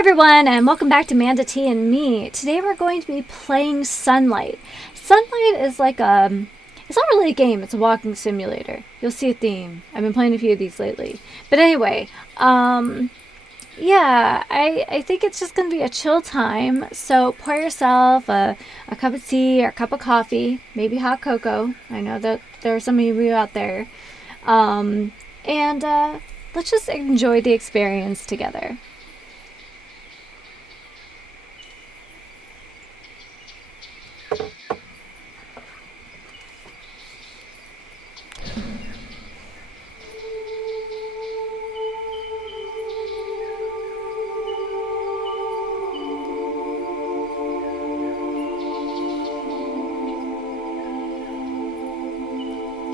everyone, and welcome back to Manda T and Me. Today we're going to be playing Sunlight. Sunlight is like it's not really a game, it's a walking simulator. You'll see a theme. I've been playing a few of these lately. But anyway, yeah, I think it's just going to be a chill time. So pour yourself a cup of tea or a cup of coffee, maybe hot cocoa. I know that there are some of you out there. And let's just enjoy the experience together.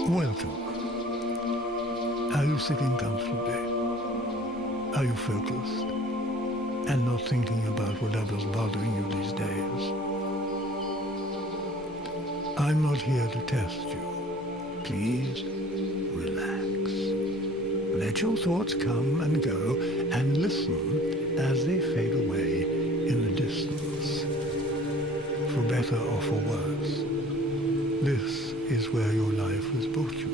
Welcome. Are you sitting comfortably? Are you focused and not thinking about whatever's bothering you these days? I'm not here to test you. Please relax. Let your thoughts come and go and listen as they fade away in the distance. For better or for worse, this is where your life has brought you.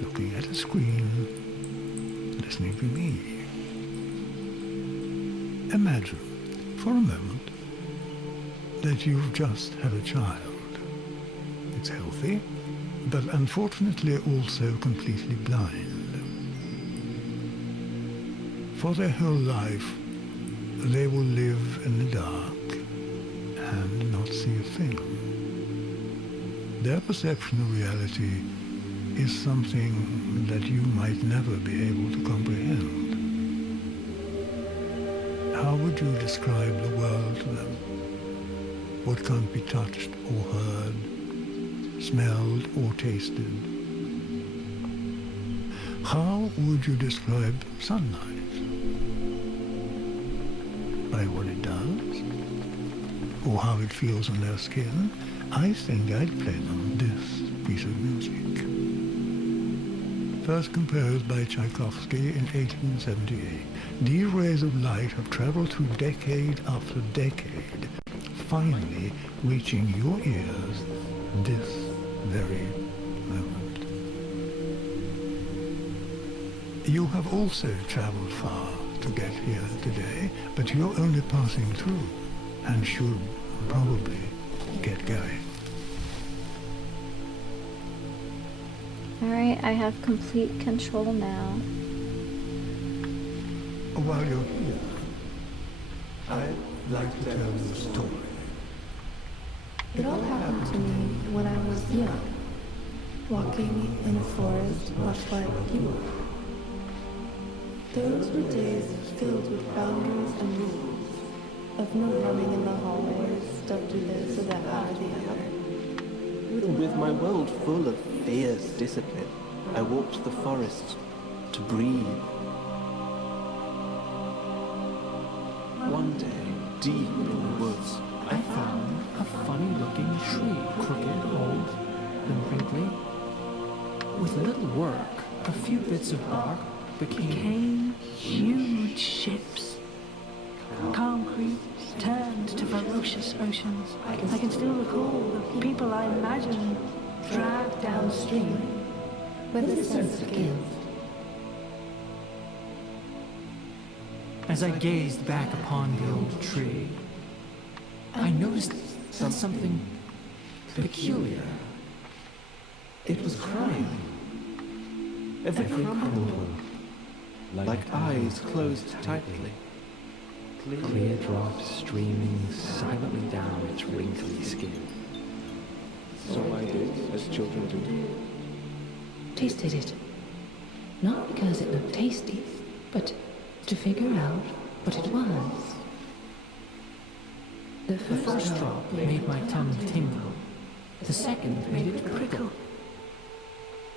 Looking at a screen, listening to me. Imagine, for a moment, that you've just had a child. It's healthy, but unfortunately also completely blind. For their whole life, they will live in the dark and not see a thing. Their perception of reality is something that you might never be able to comprehend. How would you describe the world to them? What can't be touched or heard, smelled or tasted? How would you describe sunlight? By what it does? Or how it feels on their skin? I think I'd play them this piece of music. First composed by Tchaikovsky in 1878, these rays of light have traveled through decade after decade, finally reaching your ears this very moment. You have also traveled far to get here today, but you're only passing through and should probably get going. Alright, I have complete control now. While you're here, I'd like to tell you a story. It all happened to me when I was young, walking in a forest much like you. Those were days filled with boundaries and rules, of no running in the hallways, don't do this or that or the other. With my world full of fierce discipline, I walked the forest to breathe. One day, deep in the woods, I found a funny-looking tree, crooked, old, and wrinkly. With little work, a few bits of bark became huge ships. Concrete turned to ferocious oceans. I can still recall the people I imagined dragged downstream with a sense of guilt. As I gazed back upon the old tree, I noticed something peculiar. it was crying. Every crumple, like eyes closed tightly. Clear drops streaming silently down its wrinkly skin. So I did, as children do. Tasted it. Not because it looked tasty, but to figure out what it was. The first drop made my tongue tingle. The second made it prickle.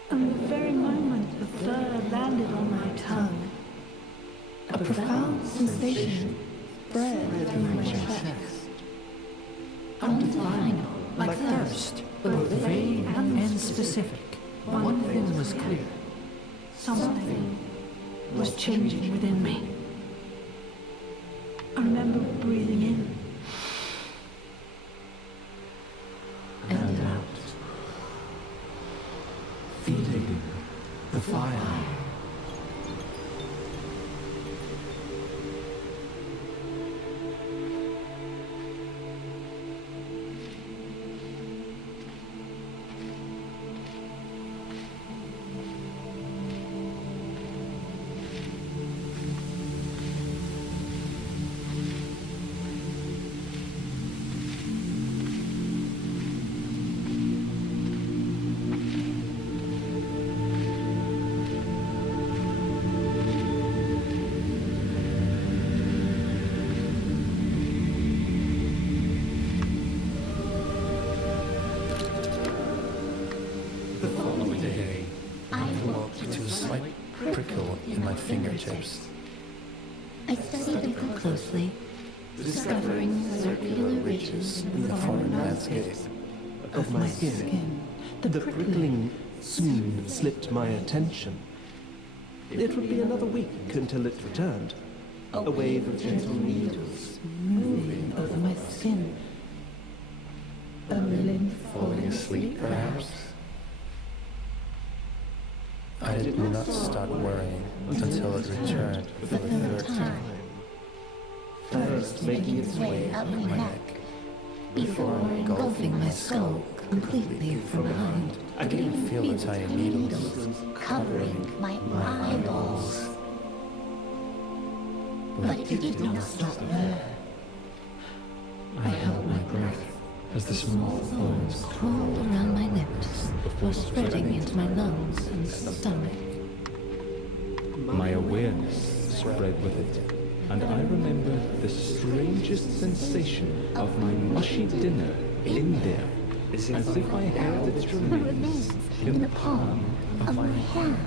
And the very moment the third landed on my tongue, A profound sensation spread through my chest. Undefinable, Like thirst, both vague and specific. One thing was clear. something was changing within me. I remember breathing in And out. Feeding the fire. The following day, I woke to a slight prickle in my fingertips. I studied them closely, discovering circular ridges in the foreign landscape Of my skin, the prickling soon slipped my attention. It would be another week until it returned. A wave of gentle needles. moving over my skin. A limb Falling asleep, perhaps? I did not start worrying until it returned for the third time, First making its way up my neck, before engulfing my skull completely from behind. I could even feel the tiny needles. Covering my eyeballs. But it did not stop there. I held my breath As the small thorns crawled around my lips before spreading into my lungs and stomach. my awareness spread with it, and I remember the strangest sensation of my mushy dinner in there, as if I held its remains in the palm of my hand.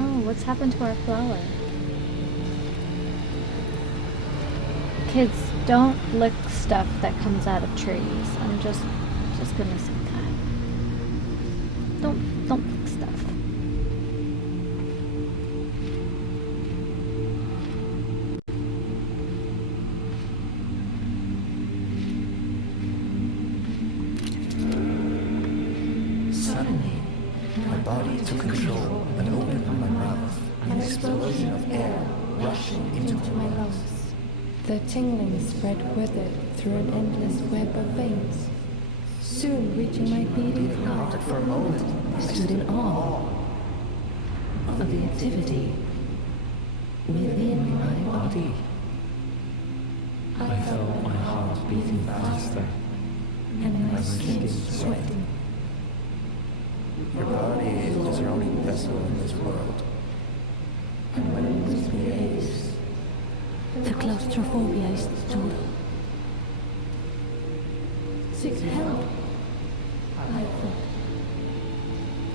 Oh, what's happened to our flower? Kids, don't lick stuff that comes out of trees. I'm just gonna say that. Don't lick stuff. Suddenly, My body took control and opened my mouth. An explosion of air rushing into my lungs. The tingling spread with it through an endless web of veins. Soon reaching my beating heart, For a moment, I stood in awe of the activity within my body. I felt my heart beating faster. And my skin sweating. Your body is your only vessel in this world. And when it misbehaves, The claustrophobia is total. Seek help, I thought.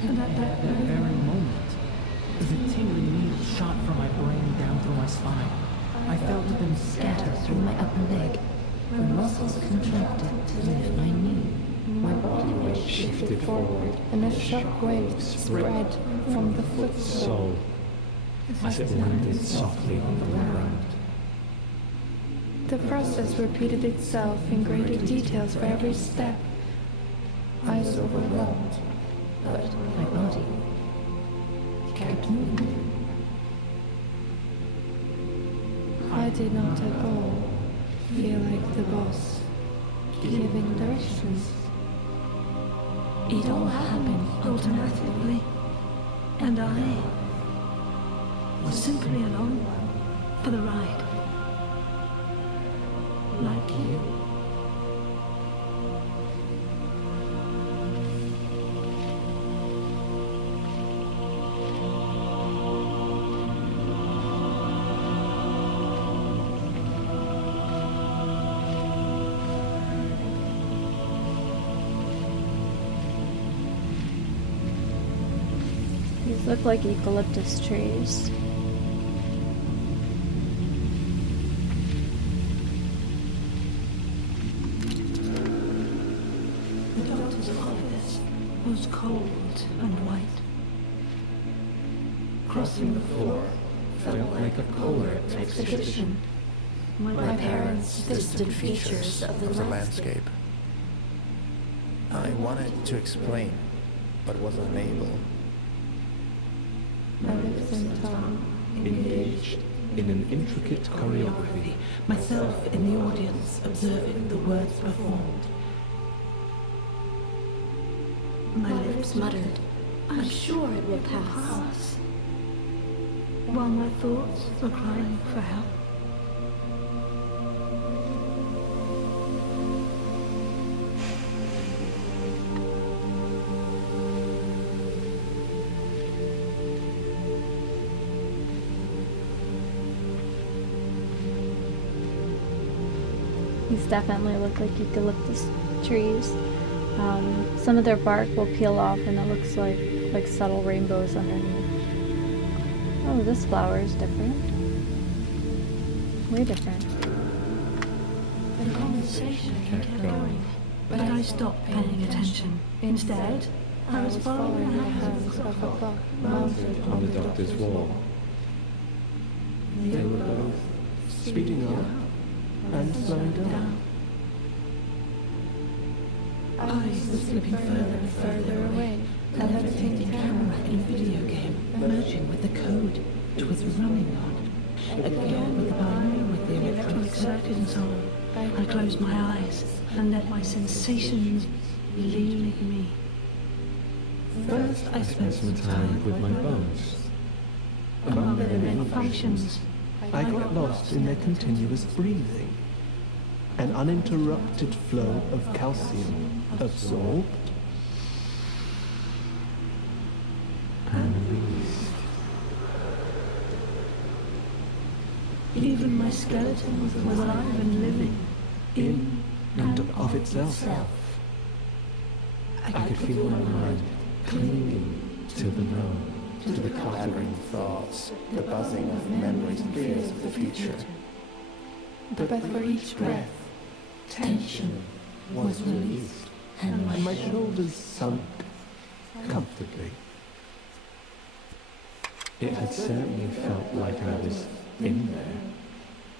And at that very moment, the tingling needle shot from my brain down through my spine. I felt them Scattered through my upper leg, where muscles contracted to lift my knee. my body weight shifted forward, and a shock wave spread from the foot sole. as it landed softly on the ground. The process repeated itself in greater details for every step. I was overwhelmed, But my body kept moving. I did not at all feel like the boss giving directions. it all happened automatically, and I was simply along for the ride. Like you. These look like eucalyptus trees. The doctor's office was cold and white. Crossing the floor felt like a color exhibition. My parents' distant features of the landscape. I wanted to explain, but was unable. My lips and tongue. engaged in an intricate choreography. Myself in the audience, observing the words performed. My lips muttered, I'm sure it will pass. While my thoughts were crying for help. These definitely look like eucalyptus trees. Some of their bark will peel off and it looks like subtle rainbows underneath. Oh, this flower is different. Way different. The conversation kept going, but I stopped paying attention. Instead, I was following the hands of a clock mounted On the doctor's wall. They were both speeding up and slowing down. Eyes were slipping further and further away, levitating camera in a video game, merging with the code it was running on. Again with the binary, with the electronic circuit and so on. I closed my eyes and let my sensations lead me. First, I spent Some time with my bones. Among their many functions, I got lost in their continuous breathing. An uninterrupted flow of calcium absorbed And released. even my skeleton was alive and living. in and of itself. I could feel my mind clinging to the known. To the clattering thoughts, the buzzing of memories and fears of the future. But for each breath, tension was released, and And my shoulders sunk comfortably. It had certainly felt like I was in there.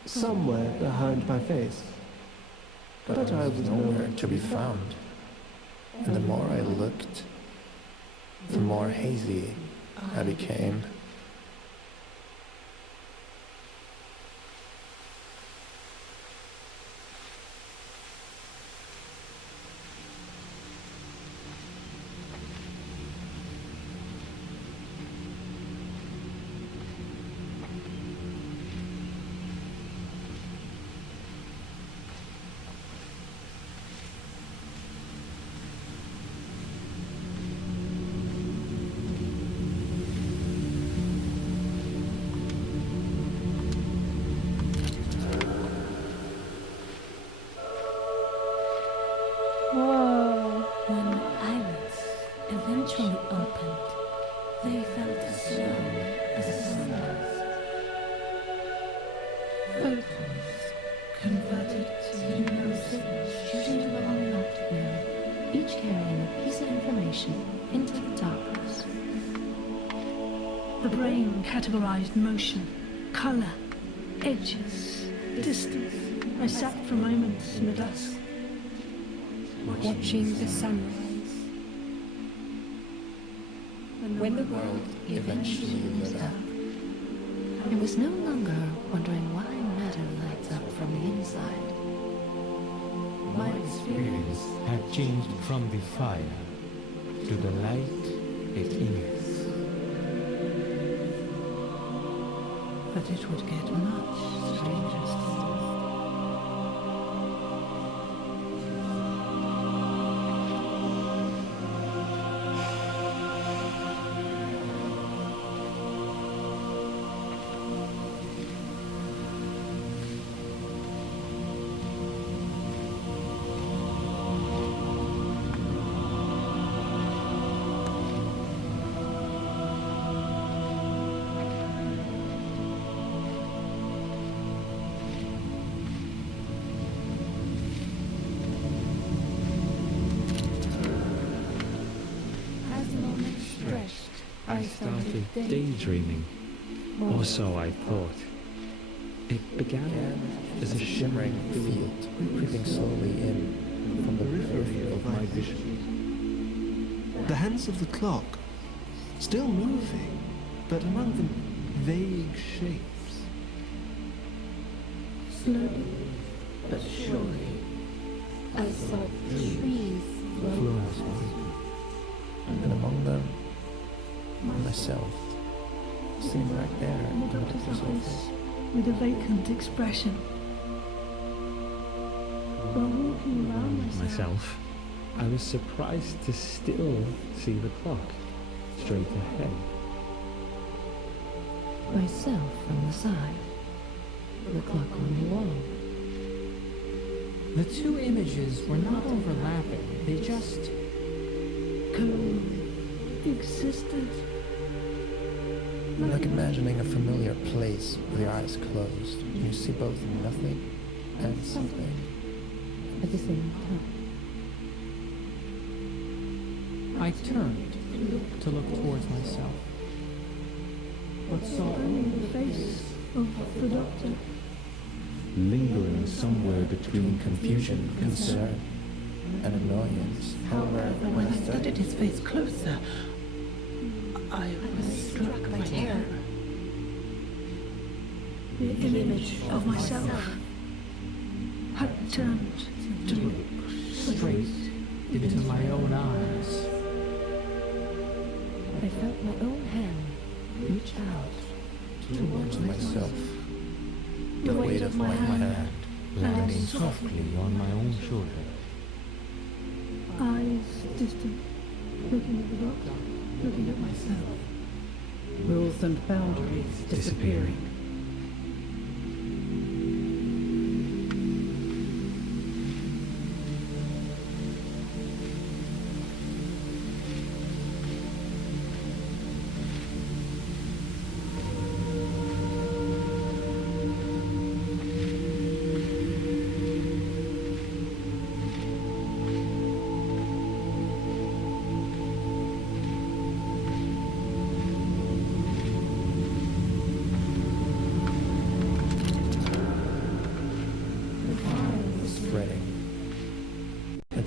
Somewhere behind my face. But I was nowhere to be found. And the more I looked, the more hazy I became. Whoa. when eyelids eventually opened, they felt as slow as a sunrise. Photons converted to neural signals shooting along an optic nerve, each carrying a piece of information into the darkness. The brain categorized motion, color, edges, distance. I sat for moments in the dusk. watching the sunrise. When the world eventually lit up, I was no longer wondering why matter lights up from the inside. My experience had changed from the fire to the light it emits. but it would get much stranger still. I started daydreaming, or so I thought. It began as a shimmering field, creeping slowly in from the periphery of my vision. The hands of the clock, still moving, but among them vague shapes. Slowly but surely, I saw trees float. and among them, myself, sitting right there in the Doctor's sofa. office with a vacant expression. While walking around Myself, I was surprised to still see the clock straight ahead. Myself from the side, the clock on the wall. The two images were not overlapping, they just existed. Like imagining a familiar place with your eyes closed, and you see both nothing and something. At the same time. I turned to look towards myself, but saw Only the face of the doctor. Lingering somewhere between Confusion, concern, and annoyance. However, When I studied his face closer, I was struck by terror. The image of myself had turned to look straight into my own eyes. I felt my own hand reach out towards myself. The weight of my hand landing softly on my own shoulder. eyes distant, looking at the doctor, looking at myself. Rules and boundaries disappearing.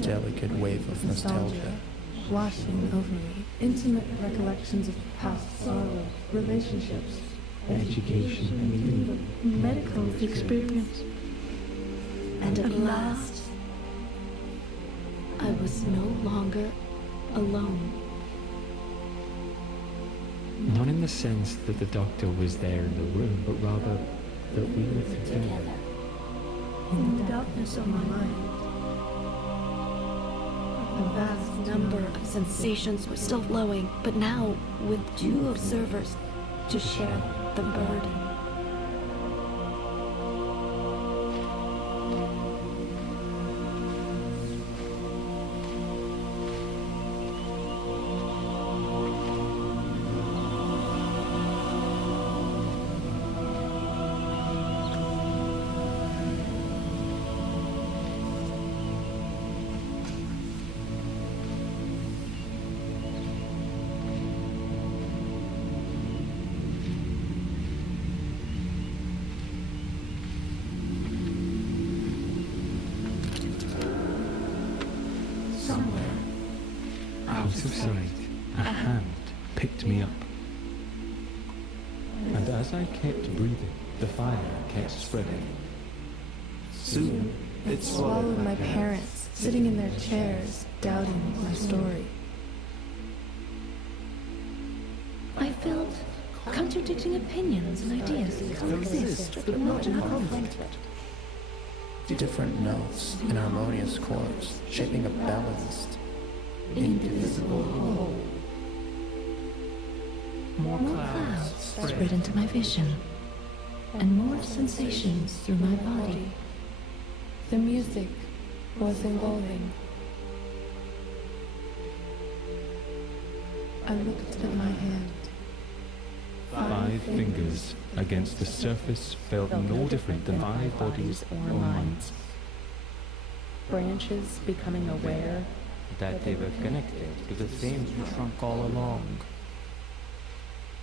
Delicate wave of nostalgia. Washing over me, intimate recollections of past sorrow, relationships, Education, Medical experience. And at last, I was no longer alone. not in the sense that the doctor was there in the room, but rather that we were together. In the darkness of my mind, A vast number of sensations were still flowing, but now with two observers to share the burden. Out of sight, a hand picked me up. And as I kept breathing, the fire kept spreading. Soon, it swallowed my parents, sitting in their chairs, doubting my story. I felt contradicting opinions and ideas coexist, but not in conflict. Different notes in harmonious chords, shaping a balanced, indivisible whole. More More clouds clouds spread into my vision, and more sensations through my body. The music was involving. I looked at my hand. 5 fingers against the surface felt no different than 5 bodies or minds. Branches becoming aware that they were connected to the same trunk all along.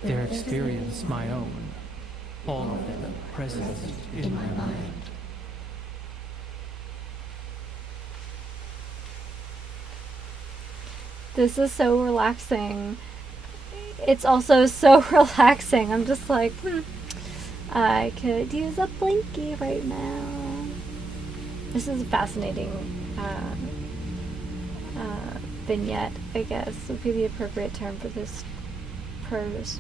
their experience my own, all of them present in my mind. This is so relaxing. It's also so relaxing. I'm just like, I could use a blankie right now. This is a fascinating vignette, I guess, would be the appropriate term for this prose.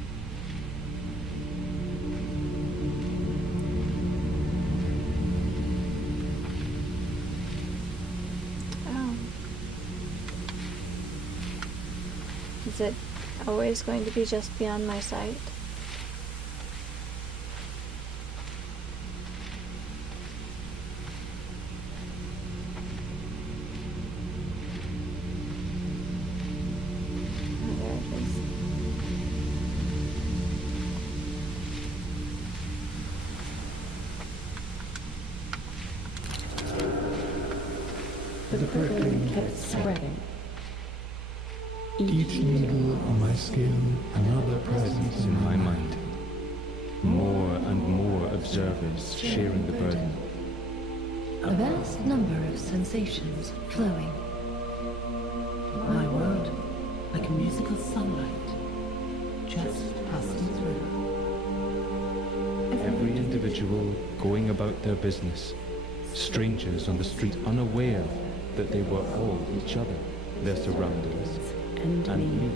Oh. Is it always going to be just beyond my sight? Oh, there it is. The prickling kept spreading. Each needle on my skin, another presence In my mind, more and more observers sharing the burden. A vast number of sensations flowing. My world, like a musical sunlight, just passing through. Every individual going about their business, strangers on the street unaware that they were all each other, their surroundings, And and me. me.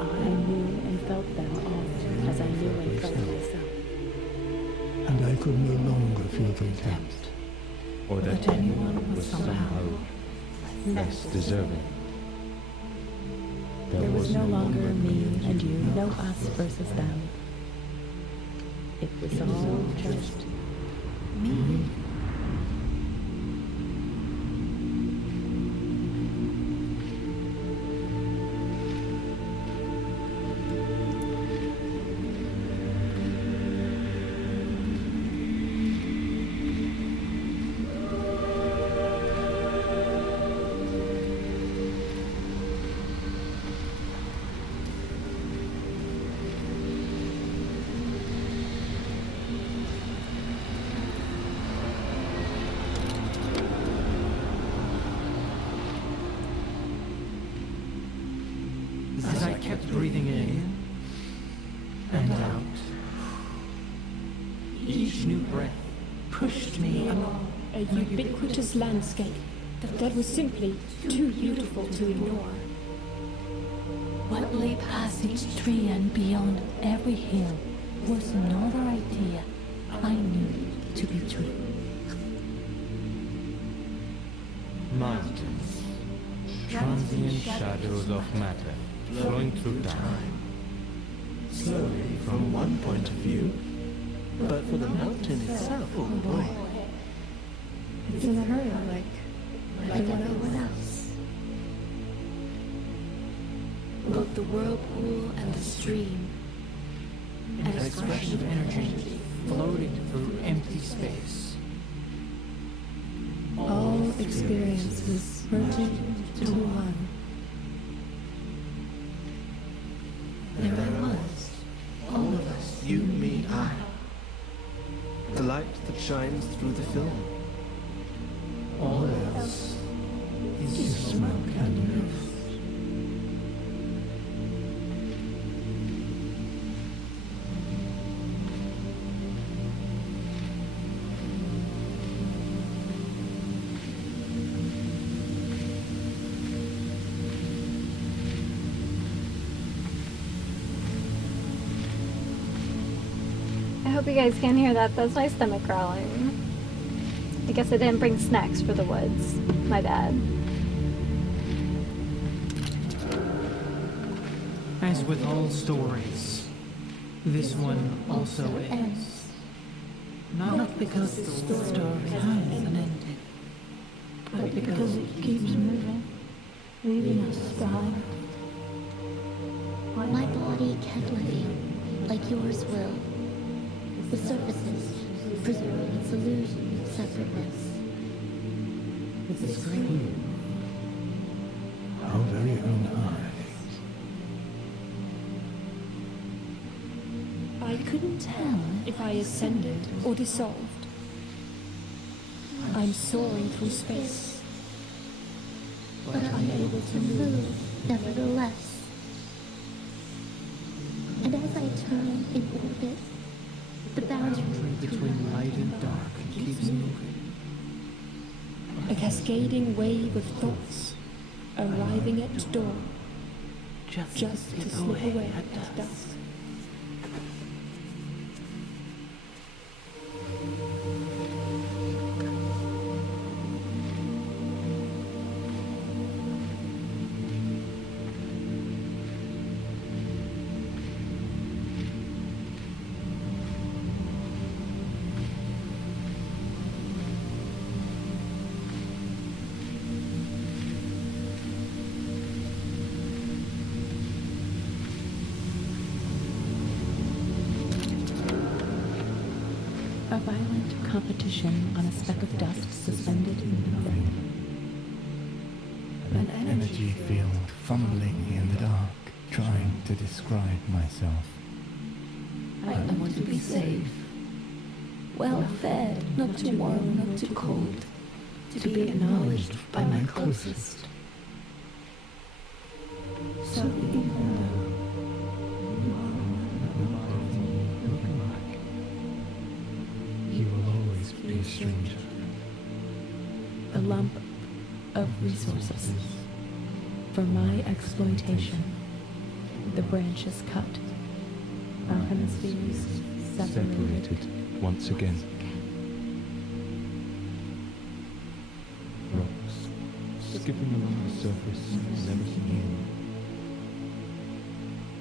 I knew and felt them all as I knew and felt myself. and I could no longer feel contempt. Or that anyone was somehow less deserving. There was no longer me and you, no us versus them. It was all just me. As I kept breathing in and out, each new breath pushed me along. A ubiquitous landscape that was simply too beautiful to ignore. What lay past each tree and beyond every hill was another idea I knew to be true. Mountains, transient shadows of matter flowing through time. Slowly from one point of view, but for the mountain itself, oh boy. It's in a hurry, like everyone else. Both the whirlpool and the stream. An expression of energy floating through empty space. All experiences merging to one. There I was. All of us, you, me, I. The light that shines through the film. All else is smoke and mist. I hope you guys can hear that. That's my stomach growling. I guess I didn't bring snacks for the woods. My bad. As with all stories, this one also ends. Not because the story has an ending, But because it keeps moving, leaving us behind. My body kept living, like yours will. The surfaces preserving its illusion of separateness. It's scream. Our very own eyes. I couldn't tell if I ascended or dissolved. I'm soaring through space. but unable to move, nevertheless. And as I turn in orbit, the boundary Between light and dark keeps moving. A cascading wave of thoughts arriving at dawn, just to slip away at dusk. A violent competition on a speck of dust suspended in the void. An energy field fumbling in the dark, trying to describe myself. I want to be safe, well fed, not too warm, not too cold, to be acknowledged by my closest. So even though You will always be a stranger. A lump of resources. For my exploitation, the branches cut. Our hemispheres separated. Once again. Rocks skipping along the surface, never seen.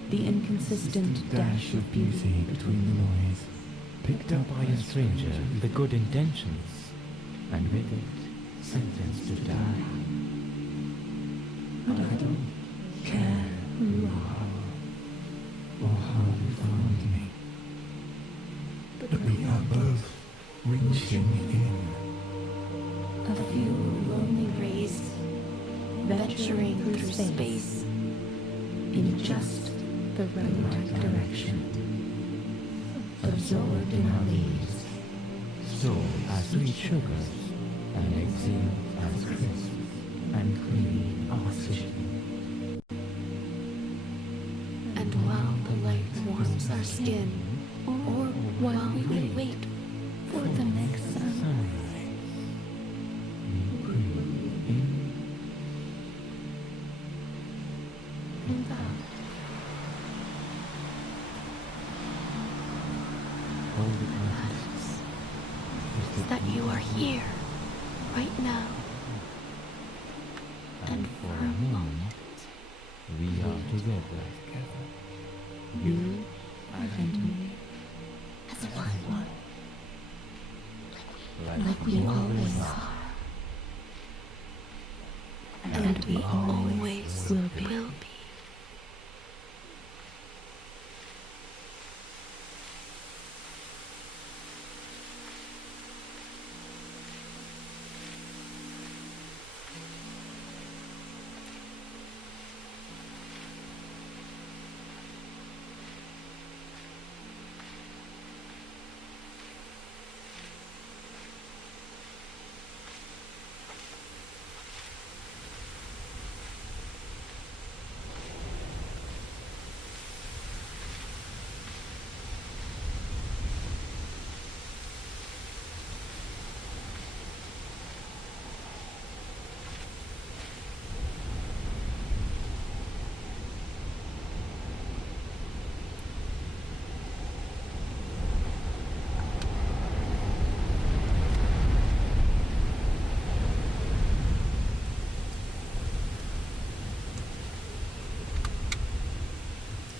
The inconsistent dash of beauty between the noise. Picked up by a stranger with good intentions, and with it, sentenced to die. But I don't care who you are, or how you found me. But we are both reaching in. a few lonely rays venturing through space in just the right direction, absorbed in our leaves, So as sweet sugars, and exhale as crisp and clean oxygen. and while the light warms our skin, or while we wait for the next sunrise, Breathe in and out. all the matters Is that you are here, right now, and for a moment, we are together. you and me. as one, like we always are, and we always will be.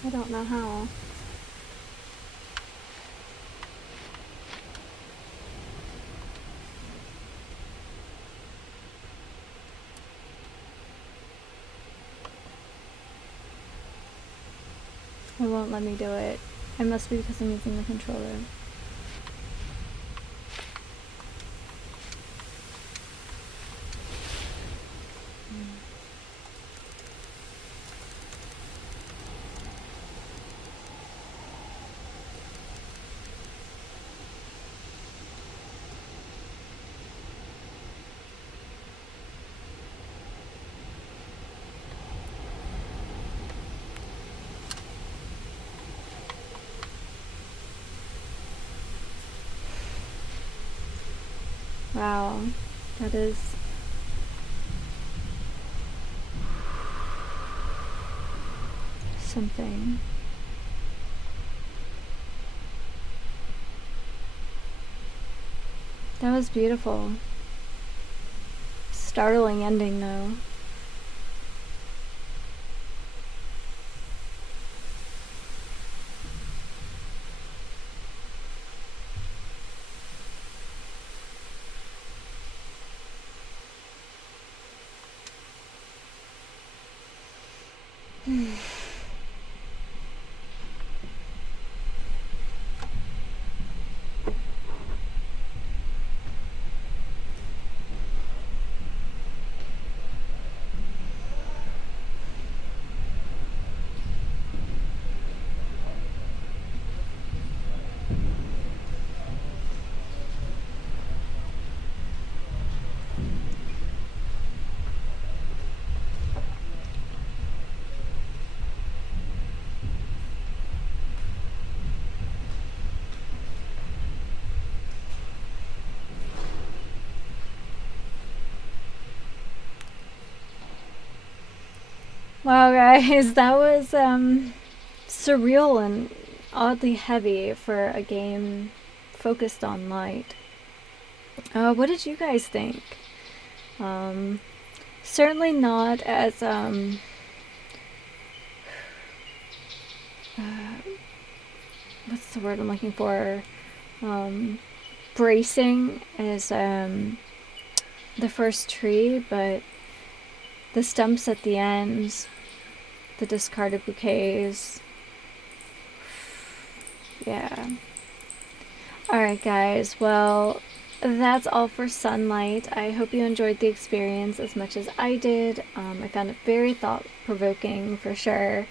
I don't know how. It won't let me do it. It must be because I'm using the controller. Wow, that is something. That was beautiful. Startling ending, though. Wow, guys, that was surreal and oddly heavy for a game focused on light. What did you guys think? Certainly not as what's the word I'm looking for? Bracing as the first tree, but the stumps at the end, the discarded bouquets. Yeah. Alright, guys. Well, that's all for Sunlight. I hope you enjoyed the experience as much as I did. I found it very thought-provoking for sure.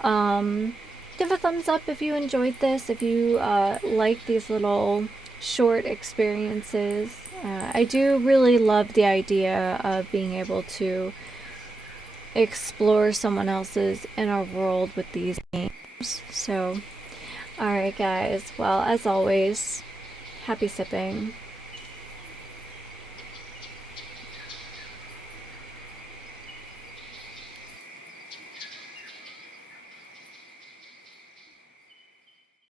Give a thumbs up if you enjoyed this, if you like these little short experiences. I do really love the idea of being able to explore someone else's inner world with these games. So, alright guys, well, as always, happy sipping.